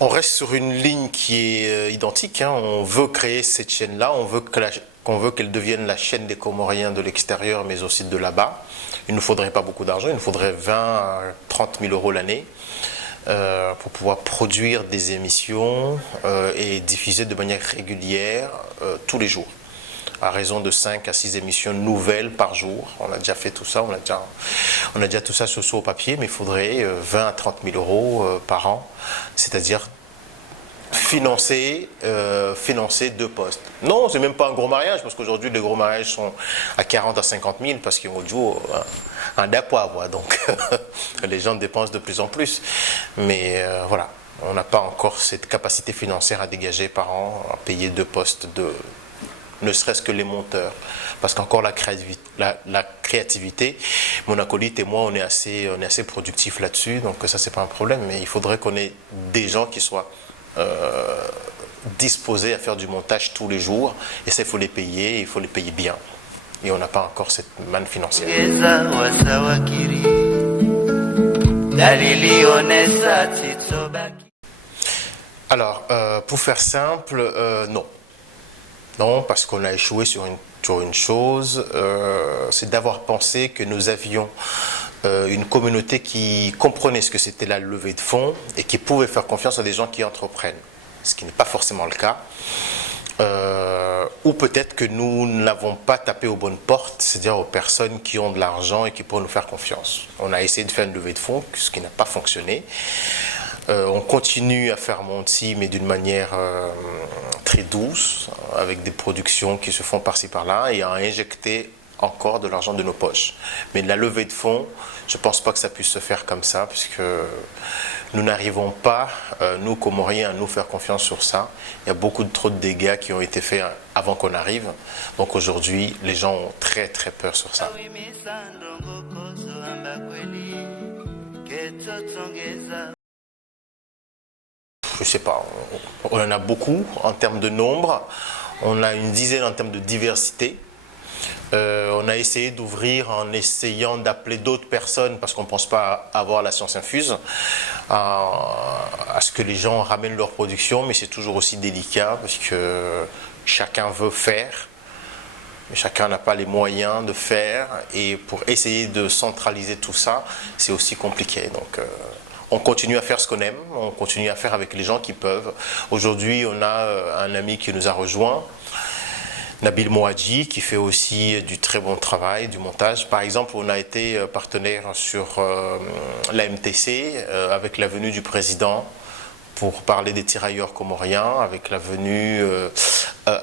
On reste sur une ligne qui est identique, hein. On veut créer cette chaîne-là, on veut qu'elle devienne la chaîne des Comoriens de l'extérieur, mais aussi de là-bas. Il ne nous faudrait pas beaucoup d'argent, il nous faudrait 20 à 30 000 euros l'année pour pouvoir produire des émissions et diffuser de manière régulière tous les jours, à raison de 5 à 6 émissions nouvelles par jour. On a déjà fait tout ça, on a déjà tout ça sur papier, mais il faudrait 20 à 30 000 euros par an, c'est-à-dire financer 2 postes. Non, c'est même pas un gros mariage, parce qu'aujourd'hui les gros mariages sont à 40 à 50 000, parce qu'il y a un d'apoivre, donc les gens dépensent de plus en plus. Mais voilà, on n'a pas encore cette capacité financière à dégager par an, à payer 2 postes ne serait-ce que les monteurs. Parce qu'encore la créativité, mon acolyte et moi, on est assez productifs là-dessus, donc ça, c'est pas un problème. Mais il faudrait qu'on ait des gens qui soient disposés à faire du montage tous les jours. Et ça, il faut les payer bien. Et on n'a pas encore cette manne financière. Alors, pour faire simple, non. Non, parce qu'on a échoué sur une chose, c'est d'avoir pensé que nous avions une communauté qui comprenait ce que c'était la levée de fonds et qui pouvait faire confiance à des gens qui entreprennent, ce qui n'est pas forcément le cas. Ou peut-être que nous n'avons pas tapé aux bonnes portes, c'est-à-dire aux personnes qui ont de l'argent et qui pourraient nous faire confiance. On a essayé de faire une levée de fonds, ce qui n'a pas fonctionné. On continue à faire Monty, mais d'une manière très douce, avec des productions qui se font par-ci par-là, et à injecter encore de l'argent de nos poches. Mais de la levée de fonds, je ne pense pas que ça puisse se faire comme ça, puisque nous n'arrivons pas, nous Comoriens, à nous faire confiance sur ça. Il y a beaucoup trop de dégâts qui ont été faits avant qu'on arrive. Donc aujourd'hui, les gens ont très très peur sur ça. Je ne sais pas, on en a beaucoup en termes de nombre, on a une dizaine en termes de diversité. On a essayé d'ouvrir en essayant d'appeler d'autres personnes, parce qu'on ne pense pas avoir la science infuse, à ce que les gens ramènent leur production, mais c'est toujours aussi délicat, parce que chacun veut faire, mais chacun n'a pas les moyens de faire, et pour essayer de centraliser tout ça, c'est aussi compliqué. Donc, on continue à faire ce qu'on aime, on continue à faire avec les gens qui peuvent. Aujourd'hui, on a un ami qui nous a rejoint, Nabil Moadji, qui fait aussi du très bon travail, du montage. Par exemple, on a été partenaire sur la MTC avec la venue du président pour parler des tirailleurs comoriens, avec la venue,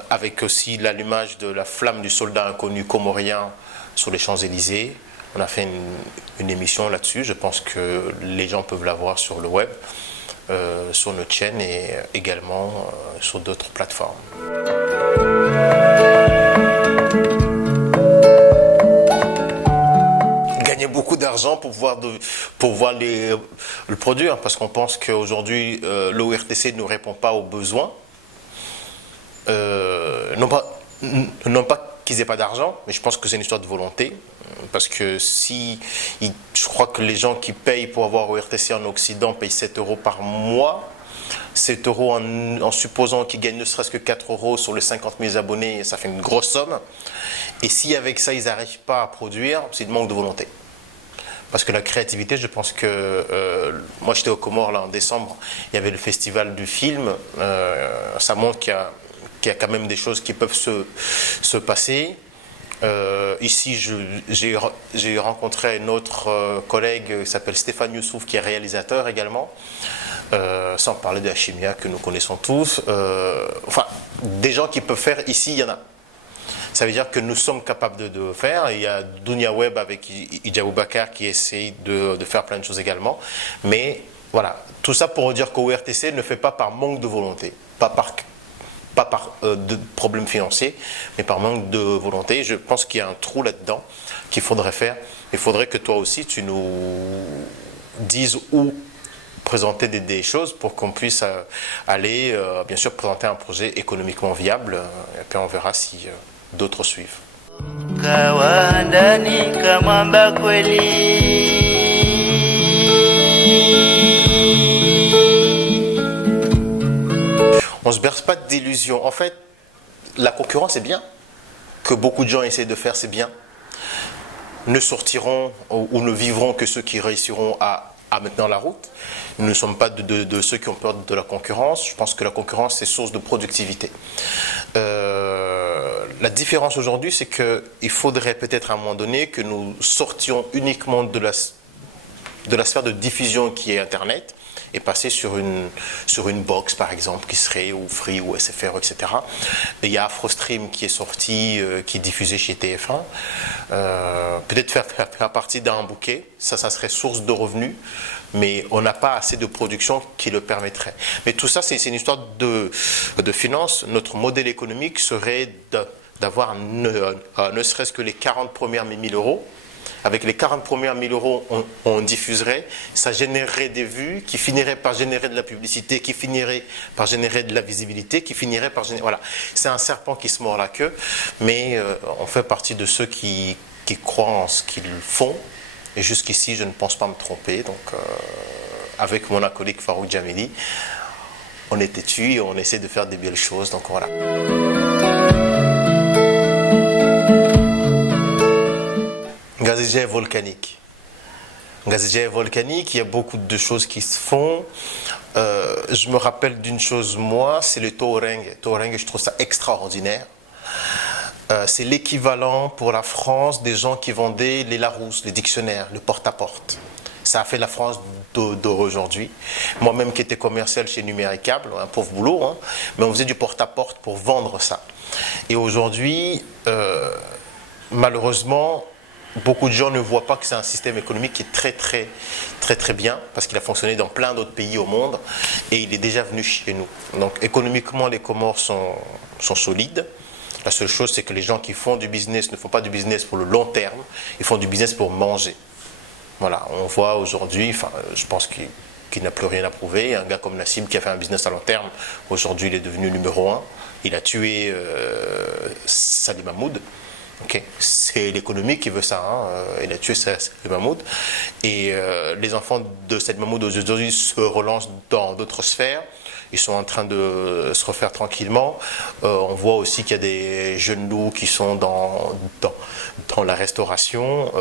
avec aussi l'allumage de la flamme du soldat inconnu comorien sur les Champs-Élysées. On a fait une émission là-dessus, je pense que les gens peuvent la voir sur le web, sur notre chaîne et également sur d'autres plateformes. Gagner beaucoup d'argent pour pouvoir le produire, parce qu'on pense qu'aujourd'hui l'ORTC ne répond pas aux besoins. Non pas qu'ils n'aient pas d'argent, mais je pense que c'est une histoire de volonté. Parce que je crois que les gens qui payent pour avoir ORTC en Occident payent 7 euros par mois. 7 euros en supposant qu'ils gagnent ne serait-ce que 4 euros sur les 50 000 abonnés, ça fait une grosse somme. Et si avec ça, ils n'arrivent pas à produire, c'est du manque de volonté. Parce que la créativité, je pense que... moi, j'étais aux Comores là, en décembre, il y avait le festival du film. Ça montre qu'il y a quand même des choses qui peuvent se passer. Ici, j'ai rencontré un autre collègue qui s'appelle Stéphane Youssouf, qui est réalisateur également, sans parler de Hachimia que nous connaissons tous. Enfin, des gens qui peuvent faire ici, il y en a. Ça veut dire que nous sommes capables de faire. Il y a Dunia Web avec Idjabou Bakar qui essaye de faire plein de choses également. Mais voilà, tout ça pour dire qu'ORTC ne fait pas par manque de volonté, pas par de problèmes financiers, mais par manque de volonté. Je pense qu'il y a un trou là-dedans qu'il faudrait faire. Il faudrait que toi aussi, tu nous dises où présenter des choses pour qu'on puisse aller, bien sûr, présenter un projet économiquement viable. Et puis on verra si d'autres suivent. On ne se berce pas d'illusions. En fait, la concurrence est bien. Que beaucoup de gens essaient de faire, c'est bien. Ne sortiront ou ne vivront que ceux qui réussiront à mettre dans la route. Nous ne sommes pas de ceux qui ont peur de la concurrence. Je pense que la concurrence, c'est source de productivité. La différence aujourd'hui, c'est qu'il faudrait peut-être à un moment donné que nous sortions uniquement de la sphère de diffusion qui est Internet et passer sur une box, par exemple, qui serait ou Free ou SFR, etc. Et il y a AfroStream qui est sorti, qui est diffusé chez TF1. Peut-être faire partie d'un bouquet, ça serait source de revenus, mais on n'a pas assez de production qui le permettrait. Mais tout ça, c'est une histoire de finance. Notre modèle économique serait d'avoir ne serait-ce que les 40 premières 1000 euros. Avec les 40 premières 1000 euros, on diffuserait, ça générerait des vues, qui finiraient par générer de la publicité, qui finiraient par générer de la visibilité, qui finiraient par générer... Voilà, c'est un serpent qui se mord la queue, mais on fait partie de ceux qui croient en ce qu'ils font. Et jusqu'ici, je ne pense pas me tromper. Donc, avec mon acolyte Farouk Djamili, on est têtu et on essaie de faire des belles choses. Donc voilà. Gazégia volcanique. Gazégia volcanique, il y a beaucoup de choses qui se font. Je me rappelle d'une chose, moi, c'est le Tooreng. Tooreng, je trouve ça extraordinaire. C'est l'équivalent pour la France des gens qui vendaient les Larousse, les dictionnaires, le porte-à-porte. Ça a fait la France d'aujourd'hui. Moi-même qui étais commercial chez Numéricable, un pauvre boulot, hein, mais on faisait du porte-à-porte pour vendre ça. Et aujourd'hui, malheureusement, beaucoup de gens ne voient pas que c'est un système économique qui est très bien, parce qu'il a fonctionné dans plein d'autres pays au monde, et il est déjà venu chez nous. Donc économiquement, les Comores sont solides. La seule chose, c'est que les gens qui font du business ne font pas du business pour le long terme, ils font du business pour manger. Voilà, on voit aujourd'hui, je pense qu'il n'a plus rien à prouver. Un gars comme Nassim qui a fait un business à long terme, aujourd'hui il est devenu numéro 1. Il a tué Salim Mahmoud. Okay. C'est l'économie qui veut ça. Hein. Il a tué Salim Mahmoud. Et les enfants de Salim Mahmoud aujourd'hui se relancent dans d'autres sphères. Ils sont en train de se refaire tranquillement. On voit aussi qu'il y a des jeunes loups qui sont dans la restauration,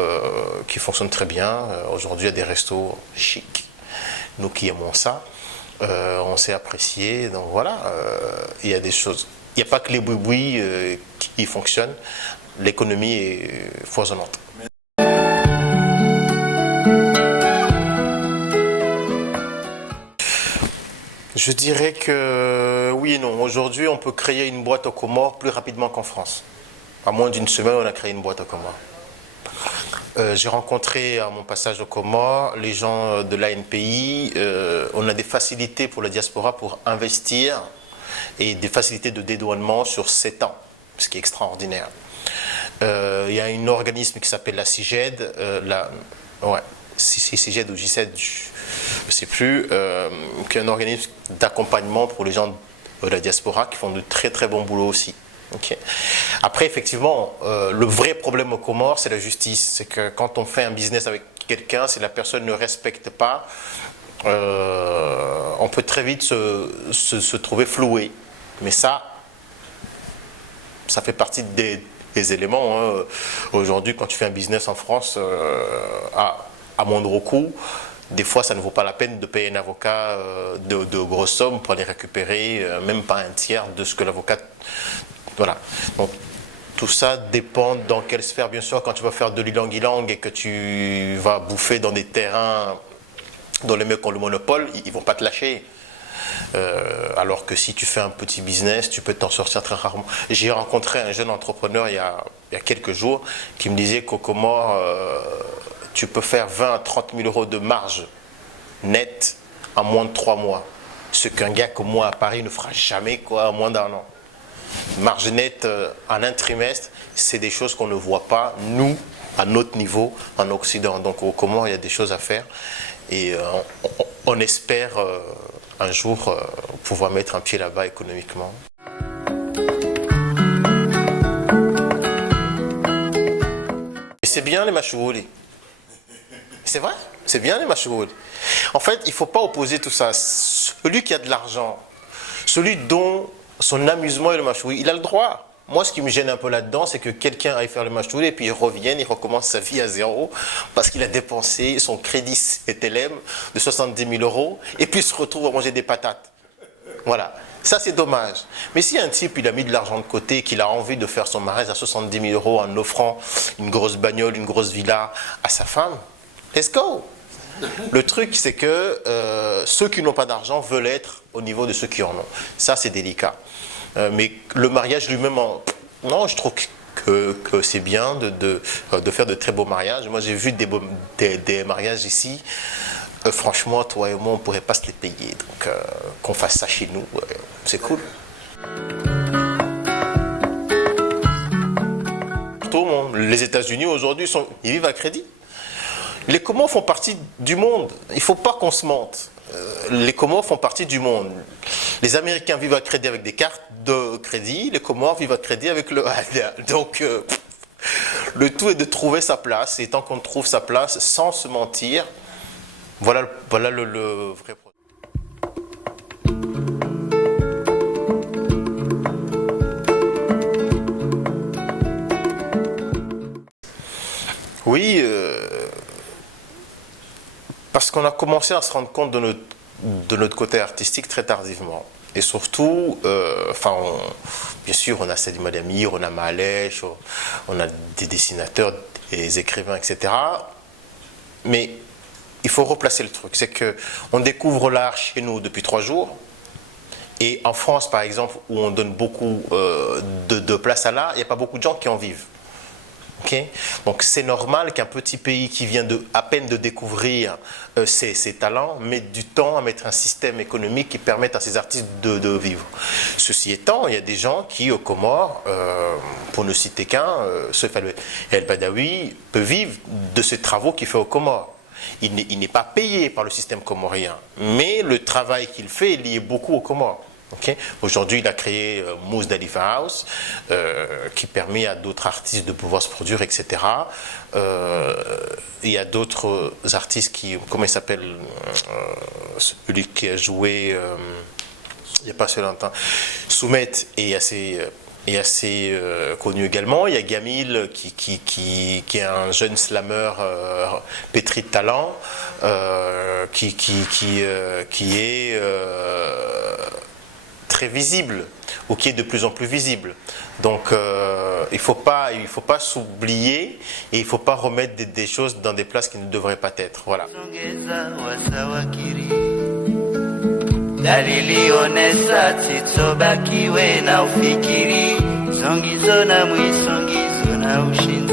qui fonctionnent très bien. Aujourd'hui, il y a des restos chics. Nous qui aimons ça, on sait apprécier. Donc voilà, il y a des choses. Il n'y a pas que les boui-boui qui fonctionnent. L'économie est foisonnante. Je dirais que oui et non. Aujourd'hui, on peut créer une boîte aux Comores plus rapidement qu'en France. À moins d'une semaine, on a créé une boîte aux Comores. J'ai rencontré à mon passage aux Comores les gens de l'ANPI. On a des facilités pour la diaspora pour investir et des facilités de dédouanement sur 7 ans, ce qui est extraordinaire. Il y a un organisme qui s'appelle la CIGED, CIGED ou G7, je ne sais plus, qui est un organisme d'accompagnement pour les gens de la diaspora qui font de très bons boulot aussi. Okay. Après, effectivement, le vrai problème aux Comores, c'est la justice. C'est que quand on fait un business avec quelqu'un, si la personne ne respecte pas, on peut très vite se trouver floué. Mais ça fait partie des éléments. Hein. Aujourd'hui, quand tu fais un business en France, à moindre coût, des fois, ça ne vaut pas la peine de payer un avocat de grosses sommes pour aller récupérer même pas un tiers de ce que l'avocat... Voilà. Donc, tout ça dépend dans quelle sphère. Bien sûr, quand tu vas faire de l'ilang-ilang et que tu vas bouffer dans des terrains dont les mecs ont le monopole, ils ne vont pas te lâcher. Alors que si tu fais un petit business, tu peux t'en sortir très rarement. J'ai rencontré un jeune entrepreneur il y a quelques jours qui me disait qu'aux Comores, tu peux faire 20 à 30 000 euros de marge nette en moins de 3 mois. Ce qu'un gars comme moi à Paris ne fera jamais en moins d'1 an. Marge nette en un trimestre, c'est des choses qu'on ne voit pas, nous, à notre niveau, en Occident. Donc aux Comores, il y a des choses à faire. Et on espère un jour pouvoir mettre un pied là-bas économiquement. Et c'est bien les machououli. C'est vrai, c'est bien les machououli. En fait, il ne faut pas opposer tout ça. Celui qui a de l'argent, celui dont son amusement est le match, oui, il a le droit. Moi, ce qui me gêne un peu là-dedans, c'est que quelqu'un aille faire le match et puis il revienne, il recommence sa vie à zéro parce qu'il a dépensé son crédit CTLM de 70 000 euros et puis il se retrouve à manger des patates. Voilà. Ça, c'est dommage. Mais si un type, il a mis de l'argent de côté, qu'il a envie de faire son mariage à 70 000 euros en offrant une grosse bagnole, une grosse villa à sa femme, let's go. Le truc, c'est que ceux qui n'ont pas d'argent veulent être au niveau de ceux qui en ont. Ça, c'est délicat. Mais le mariage lui-même, non, je trouve que c'est bien de faire de très beaux mariages. Moi, j'ai vu des mariages ici. Franchement, toi et moi, on ne pourrait pas se les payer. Donc, qu'on fasse ça chez nous, c'est cool. Tout le monde, les États-Unis aujourd'hui, ils vivent à crédit. Les Comores font partie du monde. Il ne faut pas qu'on se mente. Les Comores font partie du monde. Les Américains vivent à crédit avec des cartes de crédit. Les Comores vivent à crédit avec le HADA. Donc, le tout est de trouver sa place. Et tant qu'on trouve sa place, sans se mentir, voilà le vrai problème. Oui, parce qu'on a commencé à se rendre compte de notre côté artistique très tardivement. Et surtout, bien sûr, on a Sadi Madamir, on a Mahalèche, on a des dessinateurs, des écrivains, etc. Mais il faut replacer le truc. C'est qu'on découvre l'art chez nous depuis 3 jours. Et en France, par exemple, où on donne beaucoup de place à l'art, il n'y a pas beaucoup de gens qui en vivent. Okay. Donc c'est normal qu'un petit pays qui vient à peine de découvrir ses talents mette du temps à mettre un système économique qui permette à ces artistes de vivre. Ceci étant, il y a des gens qui, aux Comores, pour ne citer qu'un, El Badawi peut vivre de ses travaux qu'il fait aux Comores. Il n'est pas payé par le système comorien, mais le travail qu'il fait est lié beaucoup aux Comores. Okay. Aujourd'hui, il a créé Mousse d'Alifa House, qui permet à d'autres artistes de pouvoir se produire, etc. Il y a d'autres artistes qui, comment il s'appelle, celui qui a joué il n'y a pas si longtemps, Soumet est assez connu également. Il y a Gamil qui est un jeune slammer pétri de talent, qui est très visible, ou qui est de plus en plus visible. Donc il faut pas s'oublier et il ne faut pas remettre des choses dans des places qui ne devraient pas être. Voilà. Dalili onesa titsobaki we na ufikiri songizo na mwisongizo na ushinda